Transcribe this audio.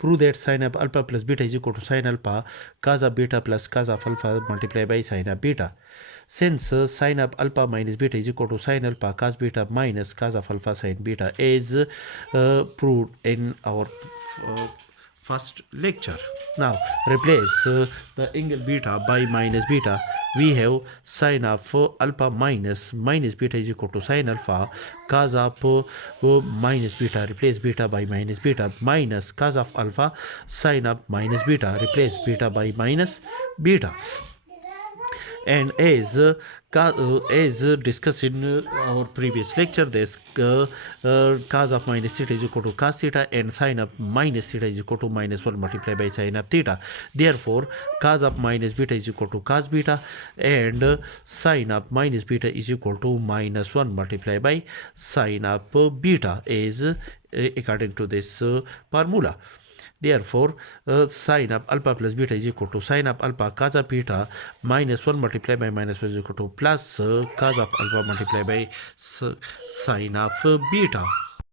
prove that sin of alpha plus beta is equal to sin alpha cos of beta plus cos of alpha multiplied by sin of beta. Since sin of alpha minus beta is equal to sin alpha cos beta minus cos of alpha sin beta is proved in our first lecture. Now replace the angle beta by minus beta. We have sin of alpha minus beta is equal to sin alpha cos of minus beta. Replace beta by minus beta minus cos of alpha sin of minus beta. Replace beta by minus beta. And as discussed in our previous lecture, this cos of minus theta is equal to cos theta and sin of minus theta is equal to minus 1 multiplied by sin of theta. Therefore cos of minus beta is equal to cos beta and sin of minus beta is equal to minus 1 multiplied by sin of beta is according to this formula. Therefore, sin of alpha plus beta is equal to sin of alpha cos of beta minus 1 multiplied by minus 1 is equal to plus cos of alpha multiplied by sin of beta.